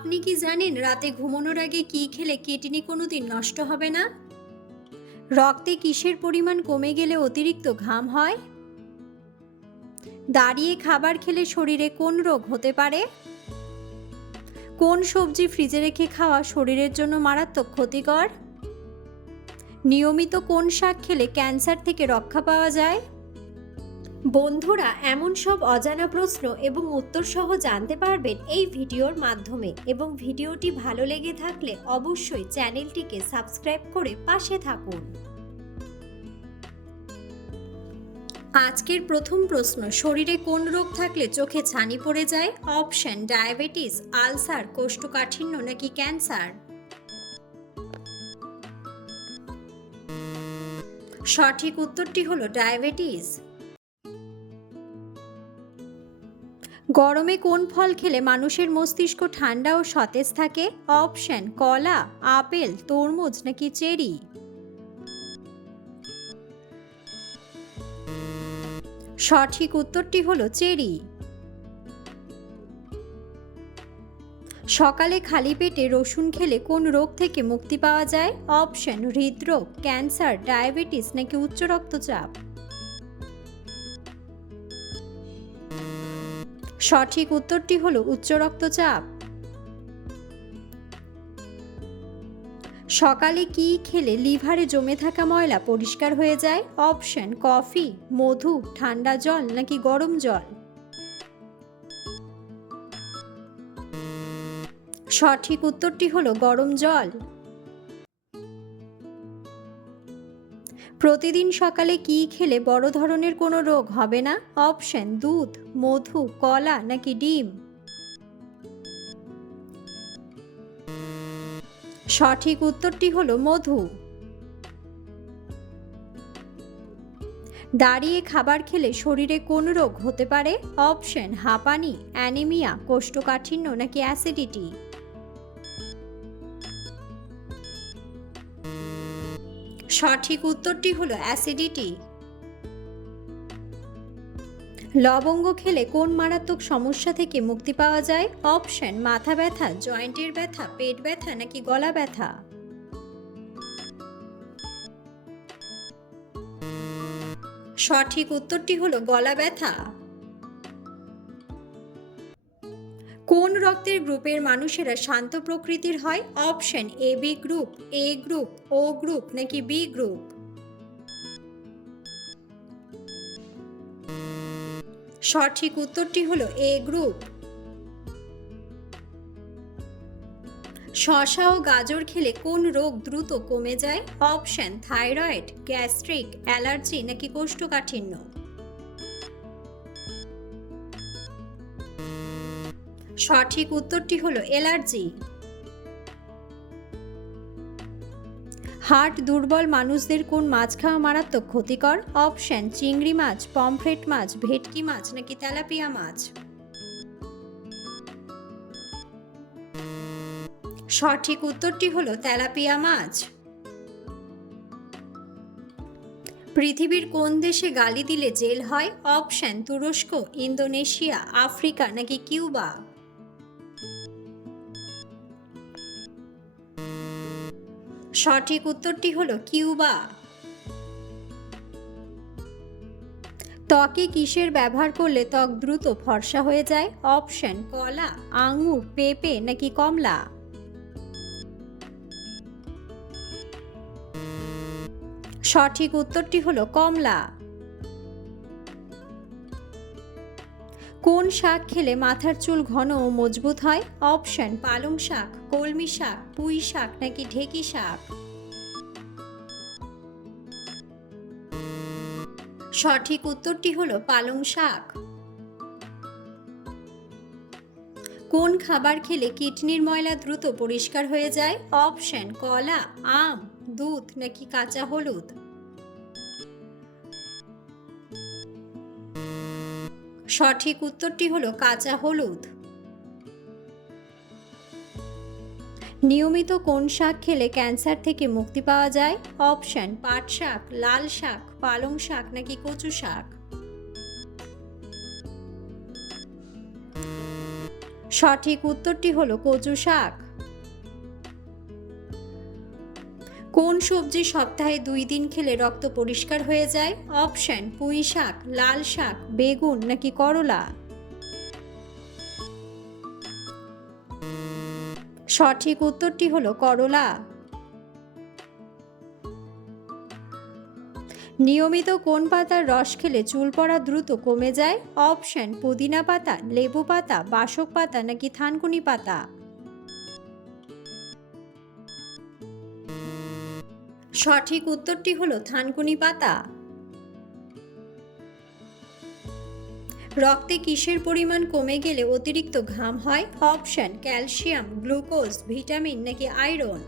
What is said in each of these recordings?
আপনি কি জানেন রাতে ঘুমানোর আগে কি খেলে কিডনি কোনোদিন নষ্ট হবে না? রক্তে কিসের পরিমাণ কমে গেলে অতিরিক্ত ঘাম হয়? দাঁড়িয়ে খাবার খেলে শরীরে কোন রোগ হতে পারে? কোন সবজি ফ্রিজে রেখে খাওয়া শরীরের জন্য মারাত্মক ক্ষতিকর? নিয়মিত কোন শাক খেলে ক্যান্সার থেকে রক্ষা পাওয়া যায়? বন্ধুরা, এমন সব অজানা প্রশ্ন এবং উত্তর সহ জানতে পারবেন এই ভিডিওর মাধ্যমে, এবং ভিডিওটি ভালো লেগে থাকলে অবশ্যই চ্যানেলটিকে সাবস্ক্রাইব করে পাশে থাকুন। আজকের প্রথম প্রশ্ন, শরীরে কোন রোগ থাকলে চোখে ছানি পড়ে যায়? অপশন: ডায়াবেটিস, আলসার, কোষ্ঠকাঠিন্য নাকি ক্যান্সার? সঠিক উত্তরটি হলো ডায়াবেটিস। গরমে কোন ফল খেলে মানুষের মস্তিষ্ক ঠান্ডা ও সতেজ থাকে? অপশন: কলা, আপেল, তরমুজ নাকি চেরি? সঠিক উত্তরটি হলো চেরি। সকালে খালি পেটে রসুন খেলে কোন রোগ থেকে মুক্তি পাওয়া যায়? অপশন: হৃদরোগ, ক্যান্সার, ডায়াবেটিস নাকি উচ্চ রক্তচাপ? সঠিক উত্তরটি হলো উচ্চ রক্তচাপ। সকালে কি খেলে লিভারে জমে থাকা ময়লা পরিষ্কার হয়ে যায়? অপশন: কফি, মধু, ঠান্ডা জল নাকি গরম জল? সঠিক উত্তরটি হলো গরম জল। প্রতিদিন সকালে কি খেলে বড় ধরনের কোনো রোগ হবে না? অপশন: দুধ, মধু, কলা নাকি ডিম? সঠিক উত্তরটি হলো মধু। দাঁড়িয়ে খাবার খেলে শরীরে কোন রোগ হতে পারে? অপশন: হাঁপানি, অ্যানিমিয়া, কোষ্ঠকাঠিন্য নাকি অ্যাসিডিটি? সঠিক উত্তরটি হলো অ্যাসিডিটি। লবঙ্গ খেলে কোন মারাত্মক সমস্যা থেকে মুক্তি পাওয়া যায়? অপশন: মাথা ব্যথা, জয়েন্টের ব্যথা, পেট ব্যথা নাকি গলা ব্যথা? সঠিক উত্তরটি হলো গলা ব্যথা। কোন রক্তের গ্রুপের মানুষেরা শান্ত প্রকৃতির হয়? Option: A B group, A group, O group নাকি বি গ্রুপ? সঠিক উত্তরটি হলো এ গ্রুপ। শসা ও গাজর খেলে কোন রোগ দ্রুত কমে যায়? অপশন: থাইরয়েড, গ্যাস্ট্রিক, অ্যালার্জি নাকি কোষ্ঠকাঠিন্য? সঠিক উত্তরটি হলো অ্যালার্জি। হার্ট দুর্বল মানুষদের কোন মাছ খাওয়া মারাত্মক ক্ষতিকর? অপশন: চিংড়ি মাছ, পমফ্রেট মাছ, ভেটকি মাছ নাকি তেলাপিয়া মাছ? সঠিক উত্তরটি হলো তেলাপিয়া মাছ। পৃথিবীর কোন দেশে গালি দিলে জেল হয়? অপশন: তুরস্ক, ইন্দোনেশিয়া, আফ্রিকা নাকি কিউবা? সঠিক উত্তরটি হলো কিউবা। ত্বকে কিসের ব্যবহার করলে ত্বক দ্রুত ফর্সা হয়ে যায়? অপশন: কলা, আঙুর, পেঁপে নাকি কমলা? সঠিক উত্তরটি হলো কমলা। কোন শাক খেলে মাথার চুল ঘন ও মজবুত হয়? অপশন: পালং শাক, কলমি শাক, পুঁই শাক নাকি ঢেঁকি শাক? সঠিক উত্তরটি হলো পালং শাক। কোন খাবার খেলে কিডনির ময়লা দ্রুত পরিষ্কার হয়ে যায়? অপশন: কলা, আম, দুধ নাকি কাঁচা হলুদ? সঠিক উত্তরটি হলো কাঁচা হলুদ। নিয়মিত কোন শাক খেলে ক্যান্সার থেকে মুক্তি পাওয়া যায়? অপশন: পাট শাক, লাল শাক, পালং শাক নাকি কচু শাক? সঠিক উত্তরটি হলো কচু শাক। কোন সবজি সপ্তাহে 2 দিন খেলে রক্ত পরিষ্কার হয়ে যায়? অপশন পুঁই শাক, লাল শাক, বেগুন নাকি করলা? সঠিক উত্তরটি হলো করলা। নিয়মিত কোন পাতার রস খেলে চুল পড়া দ্রুত কমে যায়? অপশন পুদিনা পাতা, লেবু পাতা, বাসক পাতা নাকি থানকুনি পাতা? সঠিক উত্তরটি হলো থানকুনি পাতা। রক্তে কিসের পরিমাণ কমে গেলে অতিরিক্ত ঘাম হয়? অপশন ক্যালসিয়াম, গ্লুকোজ, ভিটামিন নাকি আয়রন?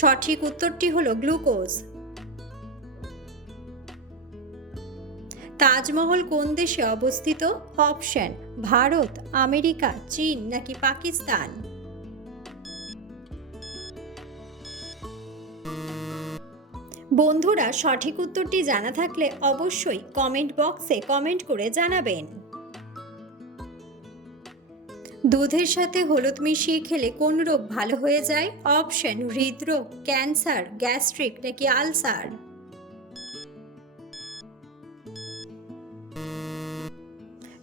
সঠিক উত্তরটি হলো গ্লুকোজ। তাজমহল কোন দেশে অবস্থিত? অপশন ভারত, আমেরিকা, চীন নাকি পাকিস্তান? বন্ধুরা, সঠিক উত্তরটি জানা থাকলে অবশ্যই কমেন্ট বক্সে কমেন্ট করে জানাবেন। দুধের সাথে হলুদ মিশিয়ে খেলে কোন রোগ ভালো হয়ে যায়? অপশন হৃদরোগ, ক্যান্সার, গ্যাস্ট্রিক নাকি আলসার?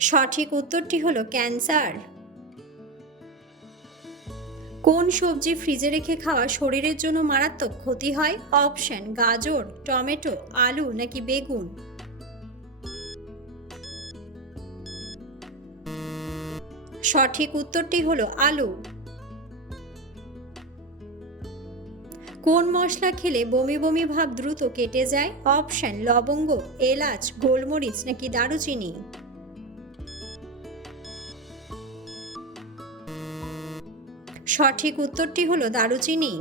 সঠিক উত্তরটি হলো ক্যান্সার। কোন সবজি ফ্রিজে রেখে খাওয়া শরীরের জন্য মারাত্মক ক্ষতি হয়? অপশন গাজর, টমেটো, আলু নাকি বেগুন? সঠিক উত্তরটি হলো আলু। কোন মশলা খেলে বমি বমি ভাব দ্রুত কেটে যায়? অপশন লবঙ্গ, এলাচ, গোলমরিচ নাকি দারুচিনি? সঠিক উত্তরটি হলো দারুচিনি।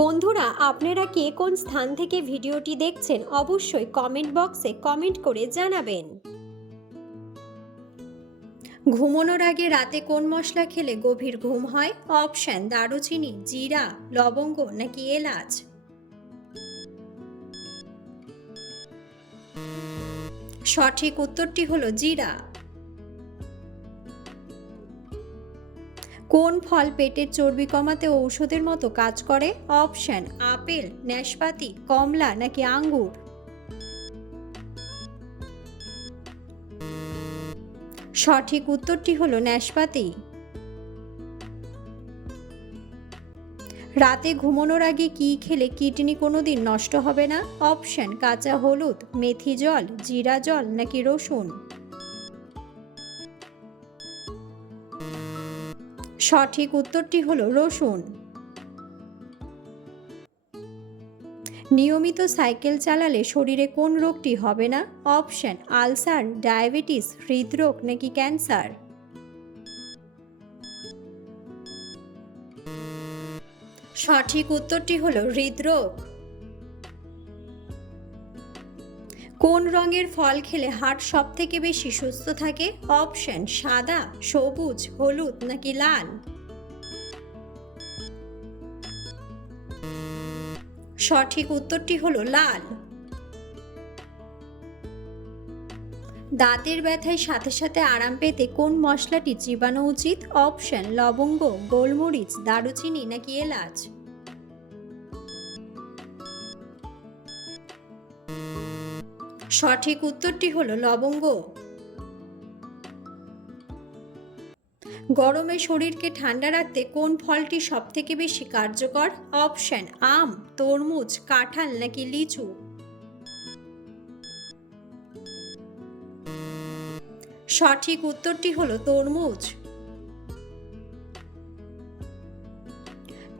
বন্ধুরা, আপনারা কে কোন স্থান থেকে ভিডিওটি দেখছেন অবশ্যই কমেন্ট বক্সে কমেন্ট করে জানাবেন। ঘুমানোর আগে রাতে কোন মশলা খেলে গভীর ঘুম হয়? অপশন দারুচিনি, জিরা, লবঙ্গ নাকি এলাচ? সঠিক উত্তরটি হলো জিরা। কোন ফল পেটের চর্বি কমাতে ঔষধের মতো কাজ করে? অপশন আপেল, নাশপাতি, কমলা নাকি আঙ্গুর? সঠিক উত্তরটি হলো নাশপাতি। রাতে ঘুমানোর আগে কি খেলে কিডনি কোনোদিন নষ্ট হবে না? অপশন কাঁচা হলুদ, মেথি জল, জিরা জল নাকি রসুন? সঠিক উত্তরটি হলো রসুন। নিয়মিত সাইকেল চালালে শরীরে কোন রোগটি হবে না? অপশন আলসার, ডায়াবেটিস, হৃদরোগ নাকি ক্যান্সার? সঠিক উত্তরটি হলো হৃদরোগ। কোন রঙের ফল খেলে হার্ট সব থেকে বেশি সুস্থ থাকে? অপশন সাদা, সবুজ, হলুদ নাকি লাল? সঠিক উত্তরটি হলো লাল। দাঁতের ব্যথায় সাথে সাথে আরাম পেতে কোন মশলাটি চিবানো উচিত? অপশন লবঙ্গ, গোলমরিচ, দারুচিনি নাকি এলাচ? সঠিক উত্তরটি হলো লবঙ্গ। গরমে শরীরকে ঠান্ডা রাখতে কোন ফলটি সব থেকে বেশি কার্যকর? অপশন আম, তরমুজ, কাঁঠাল নাকি লিচু? সঠিক উত্তরটি হলো তরমুজ।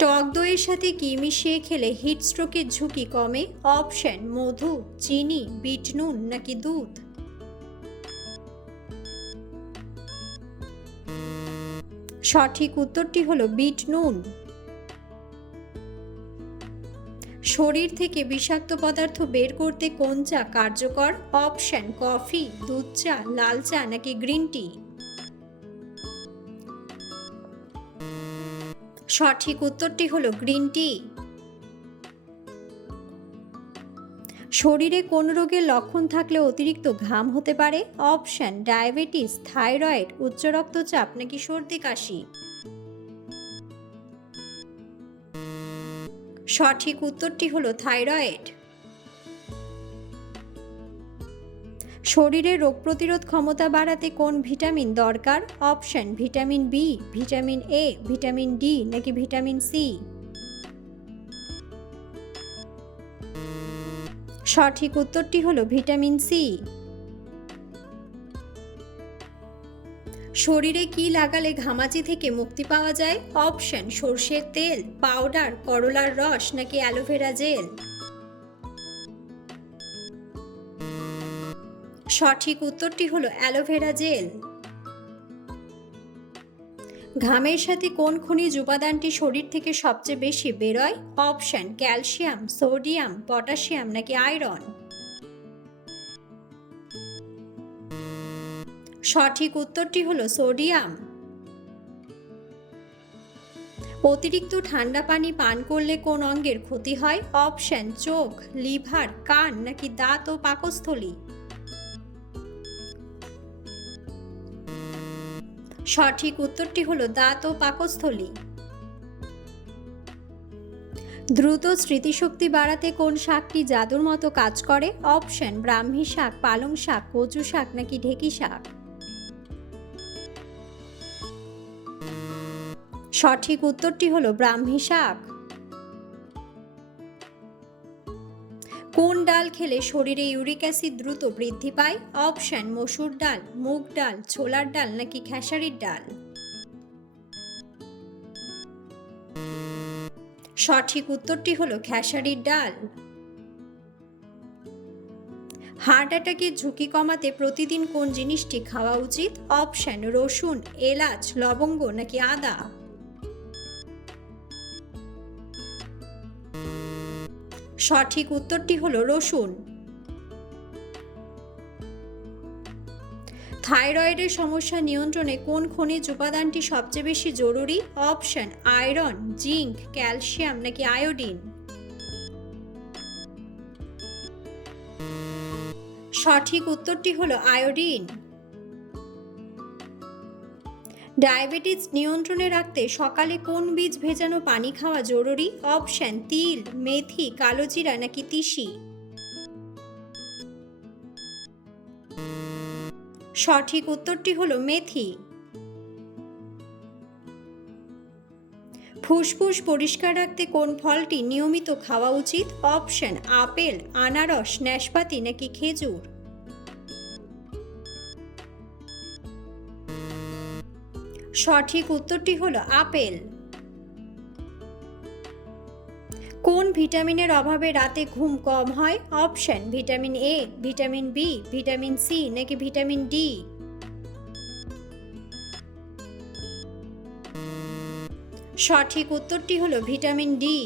টক দইয়ের সাথে কি মিশিয়ে খেলে হিট স্ট্রোকের ঝুঁকি কমে? অপশন মধু, চিনি, বিট নুন নাকি দুধ? সঠিক উত্তরটি হলো বিট নুন। শরীর থেকে বিষাক্ত পদার্থ বের করতে কোন চা কার্যকর? অপশন কফি, দুধ চা, লাল চা নাকি গ্রিন টি? সঠিক উত্তরটি হলো গ্রিন টি। শরীরে কোন রোগের লক্ষণ থাকলে অতিরিক্ত ঘাম হতে পারে? অপশন ডায়াবেটিস, থাইরয়েড, উচ্চ রক্তচাপ নাকি সর্দি কাশি। সঠিক উত্তরটি হলো থাইরয়েড। শরীরে রোগ প্রতিরোধ ক্ষমতা বাড়াতে কোন ভিটামিন দরকার? Option vitamin B, vitamin A, vitamin D নাকি ভিটামিন সি। সঠিক উত্তরটি হলো ভিটামিন সি। শরীরে কি লাগালে ঘামাচি থেকে মুক্তি পাওয়া যায়? অপশন সরষের তেল, পাউডার, করলার রস নাকি অ্যালোভেরা জেল। সঠিক উত্তরটি হলো অ্যালোভেরা জেল। ঘামের সাথে কোন খনিজ উপাদানটি শরীর থেকে সবচেয়ে বেশি বেরোয়? অপশন ক্যালসিয়াম, সোডিয়াম, পটাশিয়াম নাকি আয়রন। সঠিক উত্তরটি হলো সোডিয়াম। অতিরিক্ত ঠান্ডা পানি পান করলে কোন অঙ্গের ক্ষতি হয়? অপশন চোখ, লিভার, কান নাকি দাঁত ও পাকস্থলী। সঠিক উত্তরটি হলো দাঁত ও পাকস্থলী। দ্রুত স্মৃতিশক্তি বাড়াতে কোন শাকটি জাদুর মতো কাজ করে? অপশন ব্রাহ্মী শাক, পালং শাক, কচু শাক নাকি ঢেঁকি শাক। সঠিক উত্তরটি হলো ব্রাহ্মী শাক। কোন ডাল খেলে শরীরে ইউরিক অ্যাসিড দ্রুত বৃদ্ধি পায়? অপশন মসুর ডাল, মুগ ডাল, ছোলার ডাল নাকি খেসারির ডাল। সঠিক উত্তরটি হলো খেসারির ডাল। হার্ট অ্যাটাকের ঝুঁকি কমাতে প্রতিদিন কোন জিনিসটি খাওয়া উচিত? অপশন রসুন, এলাচ, লবঙ্গ নাকি আদা। সঠিক উত্তরটি হলো রসুন। থাইরয়েডের সমস্যা নিয়ন্ত্রণে কোন খনিজ উপাদানটি সবচেয়ে বেশি জরুরি? অপশন আয়রন, জিঙ্ক, ক্যালসিয়াম নাকি আয়োডিন। সঠিক উত্তরটি হলো আয়োডিন। ডায়াবেটিস নিয়ন্ত্রণে রাখতে সকালে কোন বীজ ভেজানো পানি খাওয়া জরুরি? অপশন তিল, মেথি, কালোজিরা নাকি তিসি। সঠিক উত্তরটি হলো মেথি। ফুসফুস পরিষ্কার রাখতে কোন ফলটি নিয়মিত খাওয়া উচিত? অপশন আপেল, আনারস, নাশপাতি নাকি খেজুর। সঠিক উত্তরটি হলো আপেল। কোন ভিটামিনের অভাবে রাতে ঘুম কম হয়? Option vitamin A, vitamin B, vitamin C নাকি ভিটামিন ডি। সঠিক উত্তরটি হলো ভিটামিন ডি।